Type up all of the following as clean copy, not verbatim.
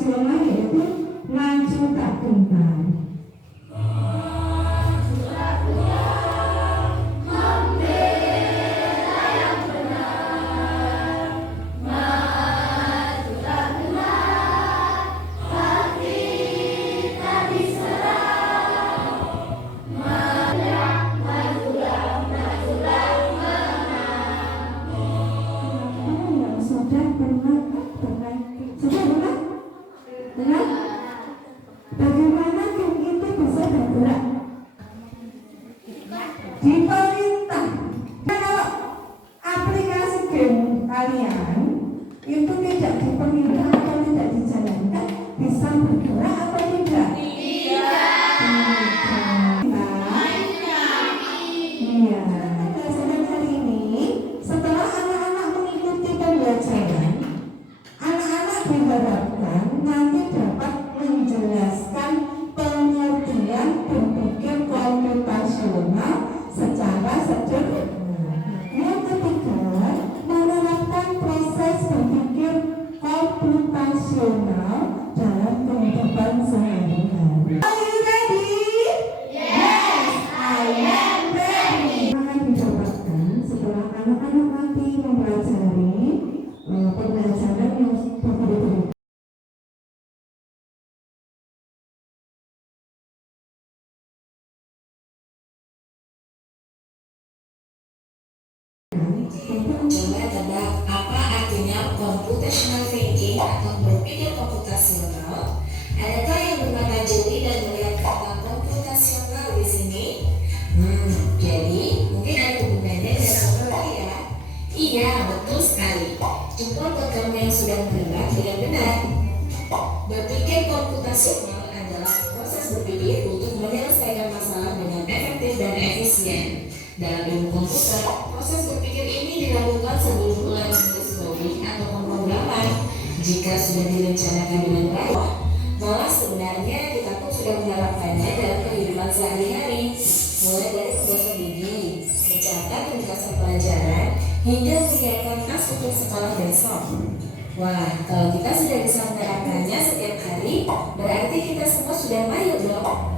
nasional yaitu maju tak gentar. Bagaimana game itu bisa bergerak di pemerintah? Kalau aplikasi game kalian itu tidak diperintah atau tidak dijalankan, bisa bergerak atau tidak? Iya. Berdasarkan hal ini, setelah anak-anak mengikuti pembelajaran, anak-anak diharapkan nanti dapat menjelaskan pengertian berpikir komputasional secara sederhana. Yang ketiga, menerapkan proses berpikir komputasional dalam kehidupan sehari-hari. Are you ready? Yes, I am ready. Akan didapatkan setelah anak-anak nanti mempelajari pembelajaran yang berbeda-beda. Coba tebak apa artinya computational thinking atau berpikir komputasional? Adakah yang bernama Joey dan melihat kata komputasional di sini? Jadi mungkin ada hubungannya dengan apa ya? Iya, betul sekali. Jempol ke kamu yang sudah menebak dengan benar. Berpikir komputasional adalah proses berpikir untuk menyelesaikan masalah dengan efektif dan efisien. Dalam ilmu komputer, proses berpikir ini dilakukan sebelum mulai menulis coding atau pemrograman. Jika sudah direncanakan dengan baik, malah sebenarnya kita pun sudah menerapkannya dalam kehidupan sehari-hari, mulai dari menggosok gigi, mencatat ringkasan pelajaran, hingga menyiapkan tas untuk sekolah besok. Wah, kalau kita sudah bisa menerapkannya setiap hari, berarti kita semua sudah mahir dong.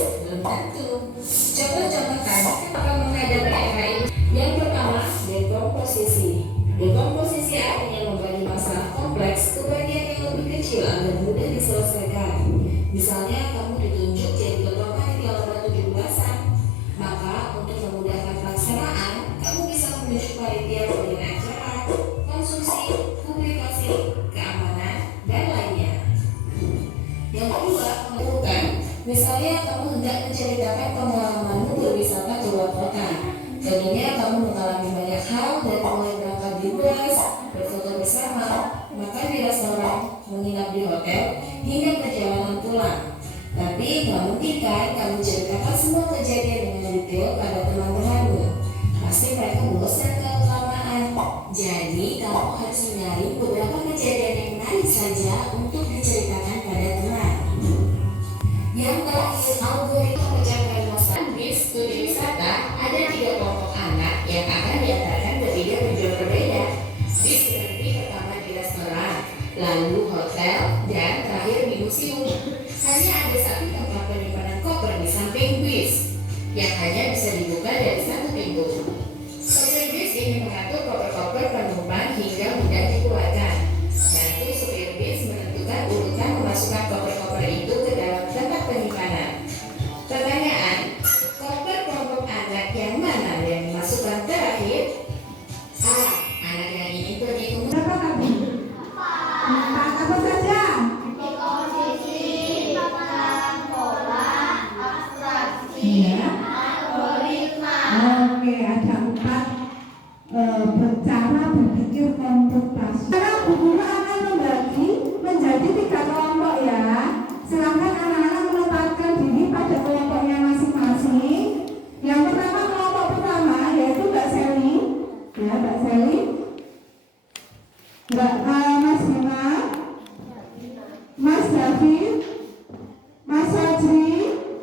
Belum tentu. Coba-cobakan akan menghadapi era ini. Yang pertama, dekomposisi. Dekomposisi artinya membagi masalah kompleks ke bagian yang lebih kecil agar mudah diselesaikan. Misalnya, kamu ditunjuk jadi ketua panitia lomba 17-an. Maka, untuk memudahkan pelaksanaan, kamu bisa menunjuk panitia bagian acara, konsumsi, publikasi, keamanan, dan lainnya. Yang kedua, menentukan. Misalnya kamu hendak menceritakan pengalamanmu berwisata ke luar kota. Tentunya kamu mengalami banyak hal dari mulai berangkat di bus, berfoto bersama, makan di restoran, menginap di hotel, hingga perjalanan pulang. Tapi nggak mungkin kan kamu ceritakan semua kejadian dengan detail pada teman-temanmu. Pasti mereka bosan kalau kelamaan. Jadi kamu harus mencari beberapa kejadian yang menarik saja untuk diceritakan pada teman. Yang terakhir, algoritma pencapaian masalah di studi wisata ada 3 kelompok anak yang akan diantarkan ke 3 tujuan berbeda. Bis berhenti pertama di restoran, lalu hotel, dan terakhir di museum. Hanya ada 1 tempat penyimpanan koper di samping bis yang hanya bisa dibuka dari 1 pintu. Supir bis ini mengatur koper-koper penumpang hingga mudah dikeluarkan. Bantu supir bis menentukan urutan memasukkan koper-koper itu ke dalam tempat penyimpanan. Pertanyaan, koper kelompok anak yang mana yang dimasukkan terakhir? A. Anak yang ingin pergi ke museum. Berapa tadi? Apa saja? Dekomposisi, tentang pola, abstraksi, Iya. algoritma. Oke, ada 4 cara berpikir komputasi. Sekarang Bu Guru akan membagi menjadi 3 kelompok ya. Silakan anak-anak menempatkan diri pada kelompoknya masing-masing. Yang pertama, kelompok pertama yaitu Mbak Seli. Ya, Mbak Seli. Mas Bima, Mas David, Mas Fajri,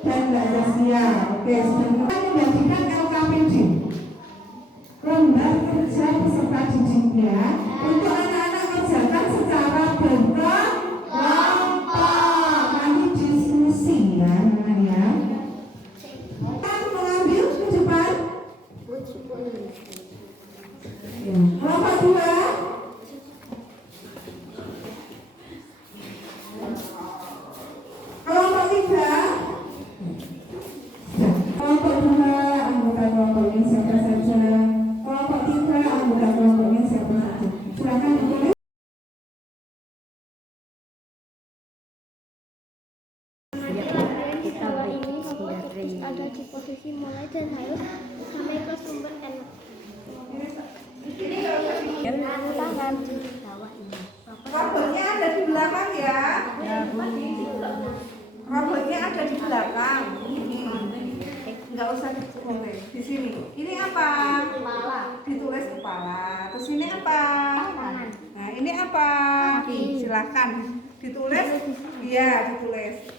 dan Mbak Zaskia. Oke, sebentar membagikan LKPD, lembar kerja peserta didiknya, untuk anak-anak kerjakan secara berkelompok. ada di posisi mulai dan harus sampai ke sumber energi. Tangan di bawah ini. Robotnya ada di belakang ya. Robotnya ada di belakang. Nggak usah ditulis di sini. Ini apa? Kepala. Ditulis kepala. Terus ini apa? Tangan. Nah ini apa? Silakan ditulis. Iya ditulis.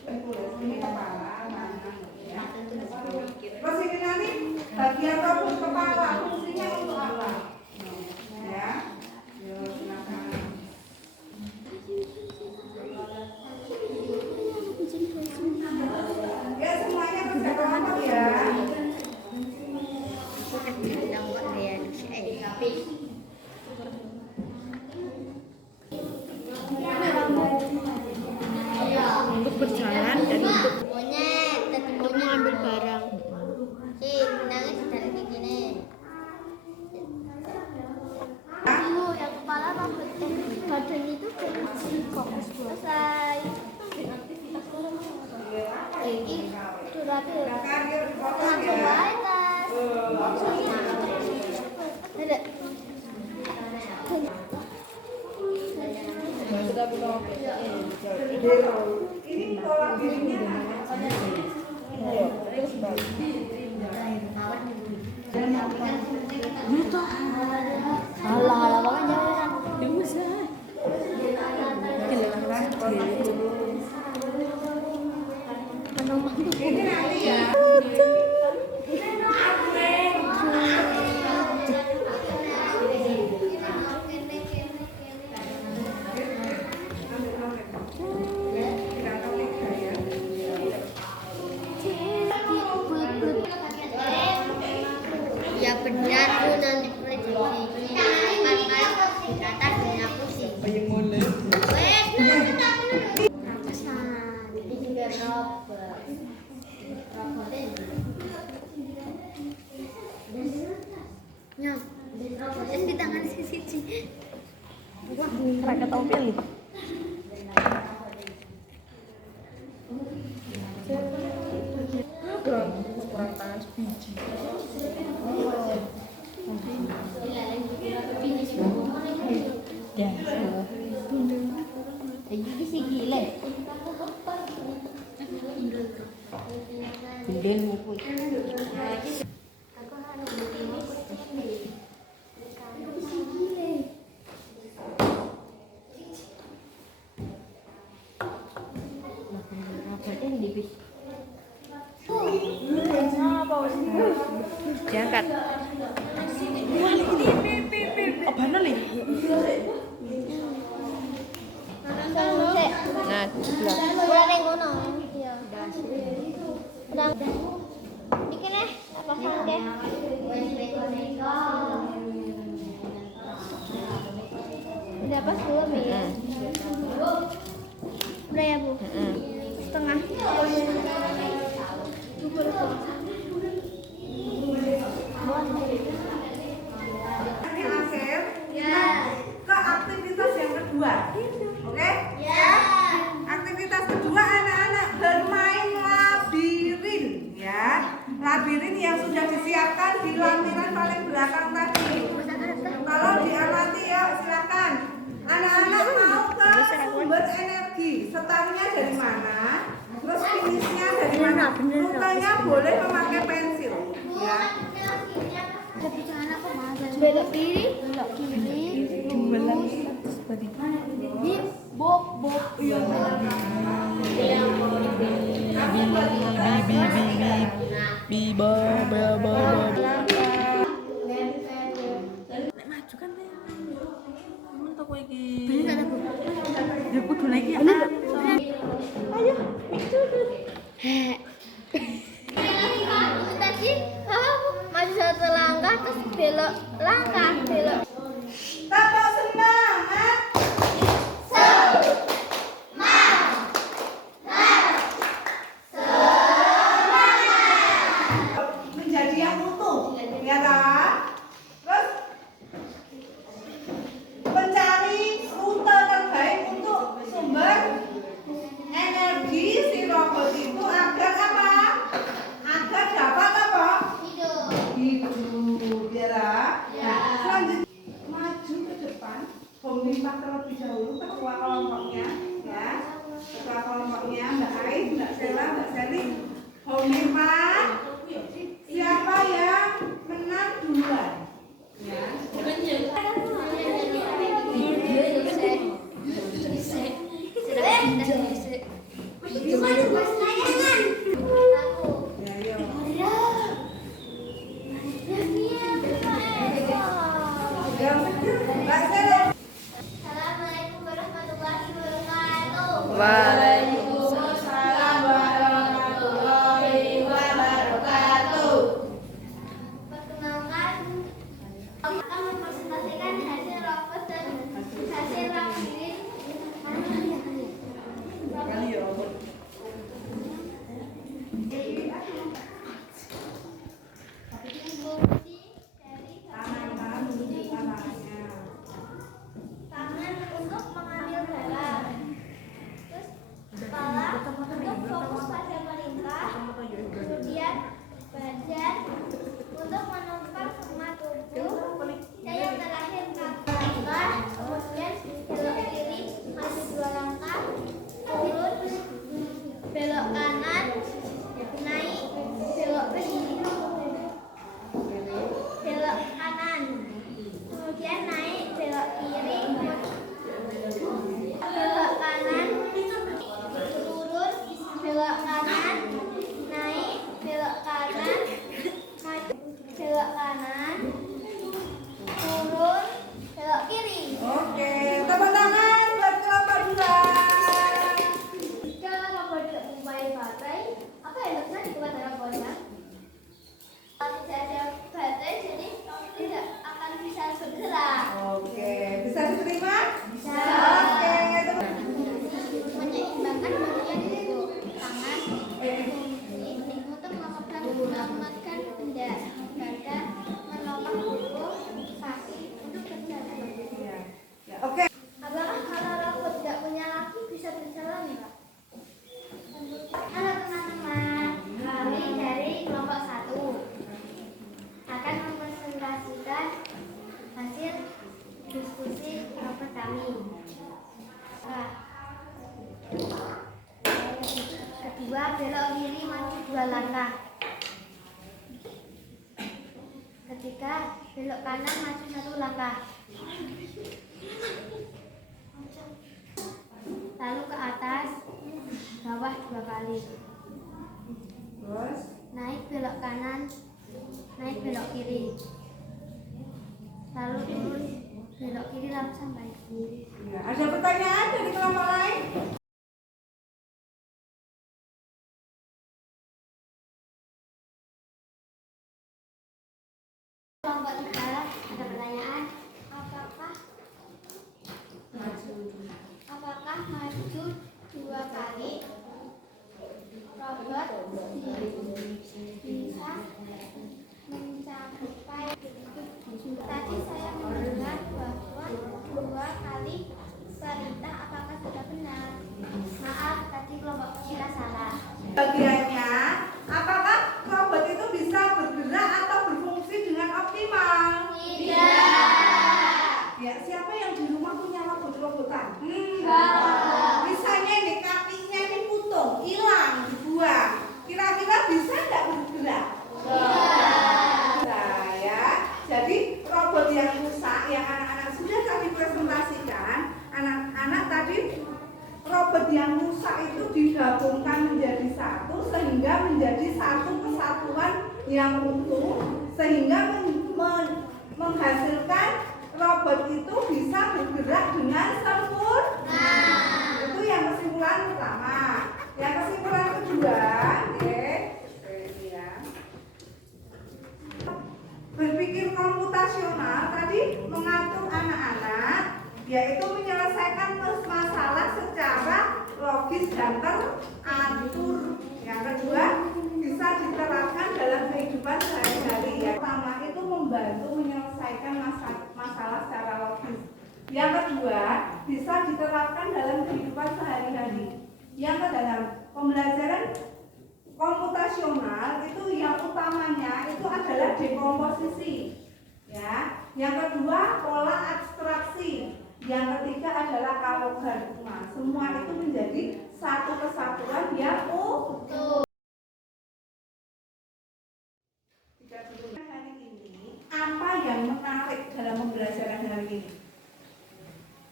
Ini kepala. Tangan. Ya. Terus ini nanti bagian robot kepala. Fungsinya untuk apa? Ya. Yuk silakan. Ya semuanya kerja kelompok ya. Untuk berjalan dan untuk Monyet, tadi mengambil barang. benangnya sedang kayak gini. Dulu yang kepala rambut badan itu kok selesai. Ini rapi. Langsung batas. Ada. Ini pola dirinya. Halah banget jangan. Ini nanti ya. Ya benar tuh nanti prediksi karena data dunia pusing. Ini juga robot. Ya, robotnya di tangan si Cici. Mereka tahu pilih. Kurang tangan sebiji. Jadi si gile. Binden muku. Aku harus beli kucing. Si gile. Robotnya dipis. Diangkat. Oh, bener nih. Nah, Udah ada yang ngono. Iya. Udah. Dikit deh. Apa sih deh? Udah pas belum ya? Udah ya Bu? Setengah. Ini akhir. Ke aktivitas yang kedua. Oke? Aktivitas kedua anak-anak bermain labirin ya. Labirin yang sudah disiapkan di lampiran paling belakang tadi. Kalau diamati ya silakan. Anak-anak mau ke sumber energi. Startnya dari mana? Terus finishnya dari mana? Rutenya boleh memakai pensil ya. Belok kiri, belok kiri, lurus, bok, iya. maju kan ya. Mun toko iki. Bener Bu. Ya kudu lagi ya. Ayo. Tadi maju satu langkah terus belok langkah belok. Tepuk semangat. Menjadi yang utuh, ya tak? Terus mencari rute terbaik untuk sumber energi si robot itu agar apa? Agar Stella, Mbak Sally. Homirman, siapa yang menang duluan? Ya. Gimana Mas layangan? Ya, yuk. Yang benar, Mbak Sally. Assalamualaikum warahmatullahi wabarakatuh. Waalaikumsalam warahmatullahi wabarakatuh. Perkenalkan, akan mempresentasikan hasil robot dan hasil labirin. Fungsi dari Tangan menunjuk tangannya. tangan untuk mengambil barang, terus kepala untuk fokus pada melintah, kemudian badan untuk menopang semua tubuh, dan yang terakhir langkah, kemudian belok kiri maju 2 langkah, turun, belok kanan, naik, belok kiri, belok kanan, kemudian naik, belok kiri, belok kanan, turun, belok kanan, naik, belok kanan, belok kanan, turun, belok kiri. Oke, tepuk tangan buat kelompok 2. Jika robot tidak mempunyai baterai, apa yang terjadi kepada robotnya? Kalau tidak ada baterai, jadi tidak akan bisa bergerak. Oke, bisa diterima? Bisa. Oke, Menyeimbangkan bagian tubuh, tangan, fungsi untuk mengamankan benda, dada, menopang tubuh, kaki untuk berjalan. ya, oke. Apakah kalau robot tidak punya kaki bisa berjalan, Pak? Halo teman-teman, kami dari kelompok 1 akan mempresentasikan hasil diskusi robot kami. Nah, kedua, belok kiri maju 2 langkah. Ketiga, belok kanan maju 1 langkah. Lalu ke atas, bawah 2 kali. Terus, Naik belok kanan, naik belok kiri. Lalu turun belok kiri lalu sampai. ya, ada pertanyaan dari kelompok lain? Kelompok 3 ada pertanyaan, apakah maju 2 kali robot bisa mencapai. Tadi saya mendengar bahwa 2 kali perintah, apakah sudah benar? Maaf, tadi kelompok kita salah. Bagiannya, apakah robot itu bisa bergerak atau berfungsi dengan optimal? Tidak. Ya, siapa yang di rumah punya robot-robotan? Enggak. Misalnya nih kakinya ini putus, hilang, dibuang. Kira-kira bisa nggak bergerak? Nah, ya. Jadi robot yang rusak, yang anak-anak sudah kami presentasikan, anak-anak tadi robot yang rusak itu digabungkan menjadi satu sehingga menjadi satu kesatuan yang utuh, sehingga menghasilkan robot itu bisa bergerak dengan sempurna. Itu yang kesimpulan pertama. Yang kesimpulan kedua, oke, ya. Berpikir komputasional tadi mengatur anak-anak, yaitu menyelesaikan masalah secara logis dan teratur. Yang kedua, bisa diterapkan dalam kehidupan sehari-hari. Yang pertama itu membantu menyelesaikan masalah secara logis. Yang kedua, bisa diterapkan dalam kehidupan sehari-hari. Yang ketiga, pembelajaran komputasional itu yang utamanya itu adalah dekomposisi. Ya. Yang kedua, pola abstraksi. Yang ketiga adalah algoritma. Semua itu menjadi satu kesatuan yang utuh. Hari ini apa yang menarik dalam pembelajaran hari ini?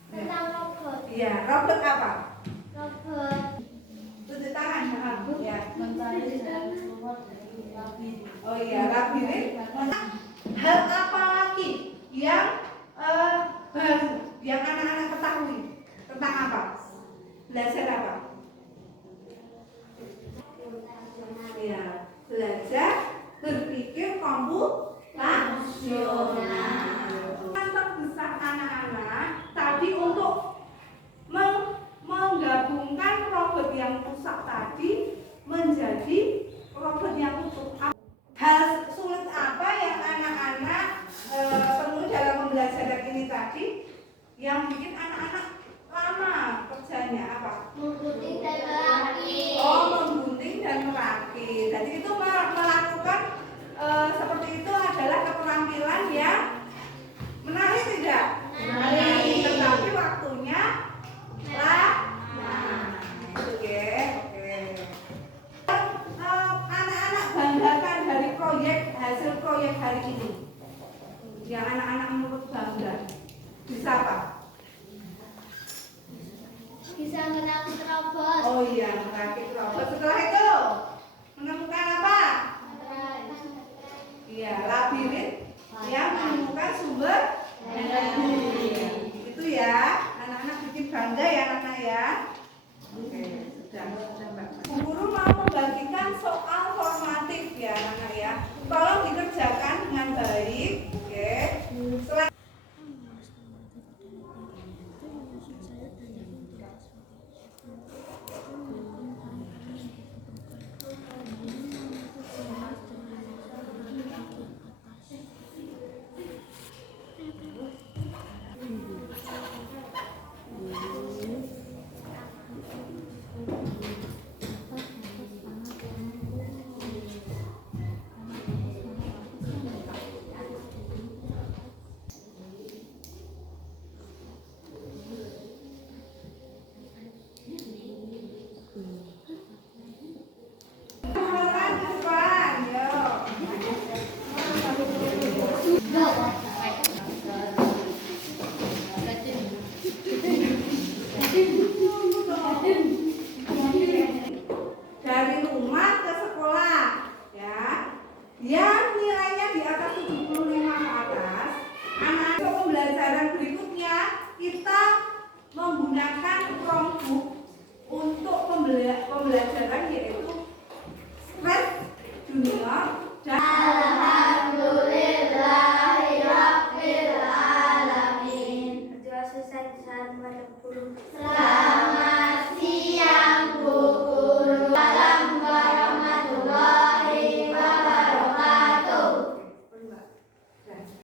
Tentang robot. Iya, robot apa? Robot. Tunjuk tangan, ya. Oh iya, labirin. Hal apa lagi yang baru yang anak-anak ketahui tentang apa? Belajar apa? Ya, belajar berpikir komputasional. Terbesar anak-anak tadi untuk menggabungkan robot yang rusak tadi menjadi robot yang utuh. Hal sulit apa yang anak-anak temui dalam pembelajaran ini tadi yang bikin anak-anak lama kerjanya apa? Menggunting dan merakit. Oh, menggunting dan merakit. Jadi itu melakukan seperti itu adalah keterampilan yang menarik tidak? Menarik. Tetapi waktunya lama. Oke. Anak-anak banggakan dari hasil proyek hari ini. Yang anak-anak menurut bangga. Bisa apa? Bisa merakit robot. Oh iya, merakit robot. Setelah itu menemukan apa? Iya, labirin yang menemukan sumber energi. Itu ya, anak-anak bikin bangga ya anak-anak ya. Oke, sudah Mbak. Bu Guru mau membagikan soal formatif ya anak-anak ya. Tolong dikerjakan dengan baik. Oke. Dari rumah ke sekolah ya, yang nilainya di atas 75 ke atas, anak-anak pembelajaran berikutnya kita menggunakan Chromebook untuk pembelajaran yaitu Scratch Junior dan Alhamdulillahirabbil alamin. Berdoa selesai di saat membaca buku.